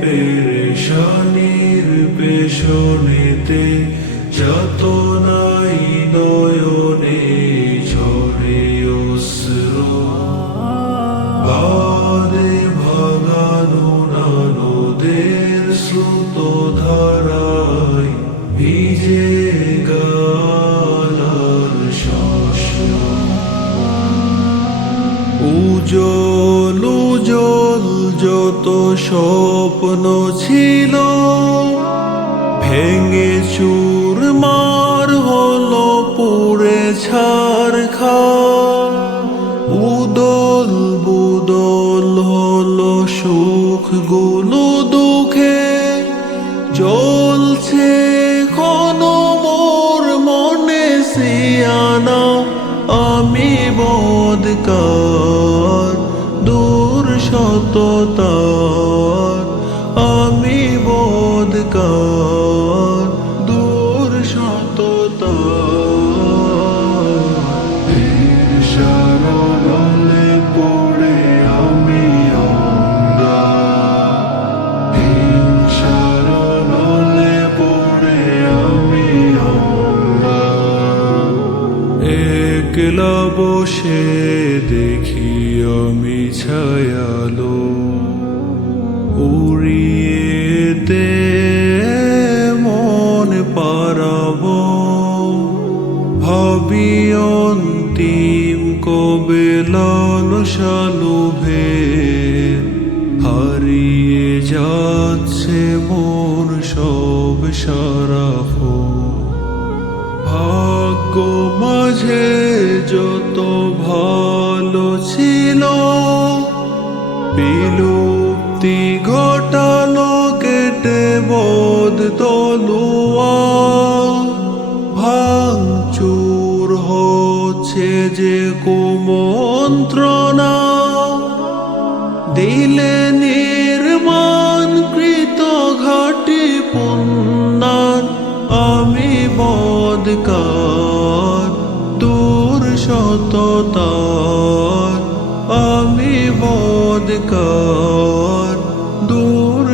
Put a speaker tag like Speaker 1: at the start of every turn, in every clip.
Speaker 1: পেরেশানির পেশনেতে যত নাই নয়নে বাদে ভাগানো না নদের স্রোত ধারায় ভিজে গালার উজ্জ্বল উজ্জ্বল যত স্বপ্ন ছিল, ভেঙে চুর মার হলো পুড়ে ছাড় দূর একলা বসে দেখি আমি ছায়ালো উড়িয়েতে মন পারাব। ভাবি অন্তিম কবে লাল সালুভে হারিয়ে যাচ্ছে মোর সব সারাফ ভাগ্য মাঝে যত ভালো ছিল। বিলুপ্তি ঘটালো, কেটে বোধ তলুয়া। ভাঙচুর হচ্ছে যে কুমন্ত্রণা। দিলে নির্মাণ কৃত ঘাটি পুণ্যান আমি বদকার আমি বদকার দূর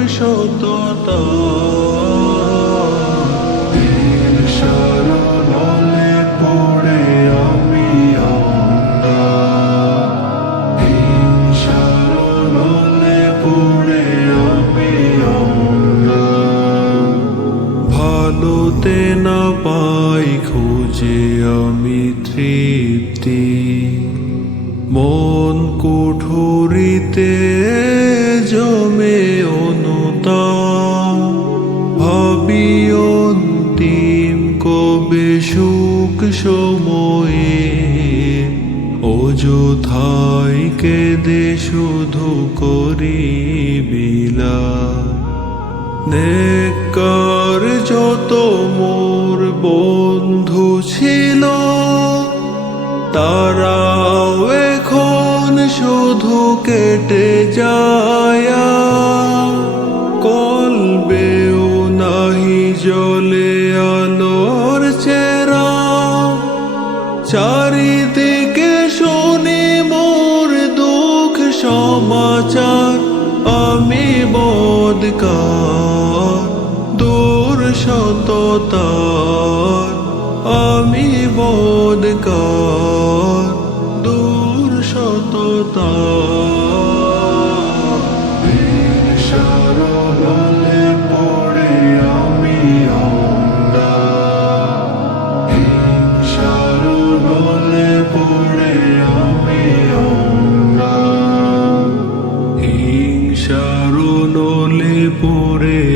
Speaker 1: পড়ে ভালোতে না পাই খুঁজে আমি তৃপ্তি। মন কুঠুরিতে জমে অনুতা ভাবি অন্তিম কবে সুখ সময়ে। অযোধ্যায় কেঁদে শুধু করি বিলা নেকর যত মোর বন্ধু ছিল শুধু কেটে যায় কলবেও নাহি জলে আলোর চেরা চারিদিকে শুনি মোর দুঃখ সমাচার, আমি বোধকার দূর সততার, আমি বোধকার দূর সততার। পরে